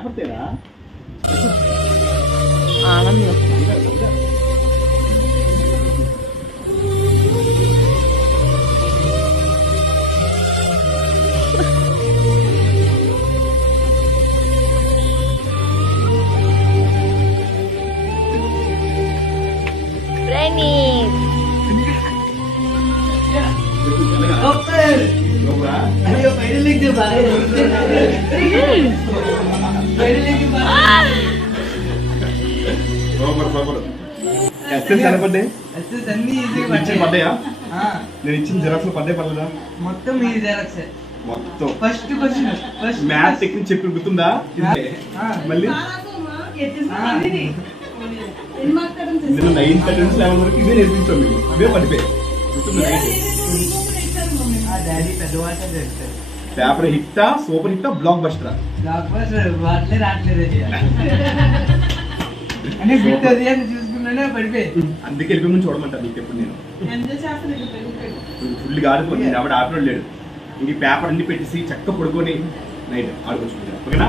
Paper తేరా ఆనందం. పడ్డాయా? నేను ఇచ్చిన జిరాక్స్ పడ్డాయి పర్లేదా? మొత్తం మీ జిరాక్స్ మొత్తం ఫస్ట్ క్వశ్చన్ మ్యాథ్ టెక్నిక్ చెప్పి గుర్తుందా? మళ్ళీ 9 అటెండెన్స్ లెవెల్ వరకు ఇవే నేర్పించాం మేము. ఇవే పడిపోయాయి గుర్తుందా? డాడీ పెద్దవాళ్ళ చెప్తారు పేపర్ హిట్టా, సూపర్ హిట్టా, బ్లాక్ బస్టరా? వాటిలే రావట్లేదు అని బిట్టది అని చూసుకున్నానే పడిపోయి. అందుకే వెళ్ళిపోయి ముందు చూడమంటారు నీకు ఎప్పుడు నేను ఫుల్ ఆడుకోండి. నేను ఆవిడ ఆటలు లేడు. ఇంక పేపర్ అన్ని పెట్టేసి చక్క పడుకొని నైట్ ఆడుకోవచ్చు. ఓకేనా?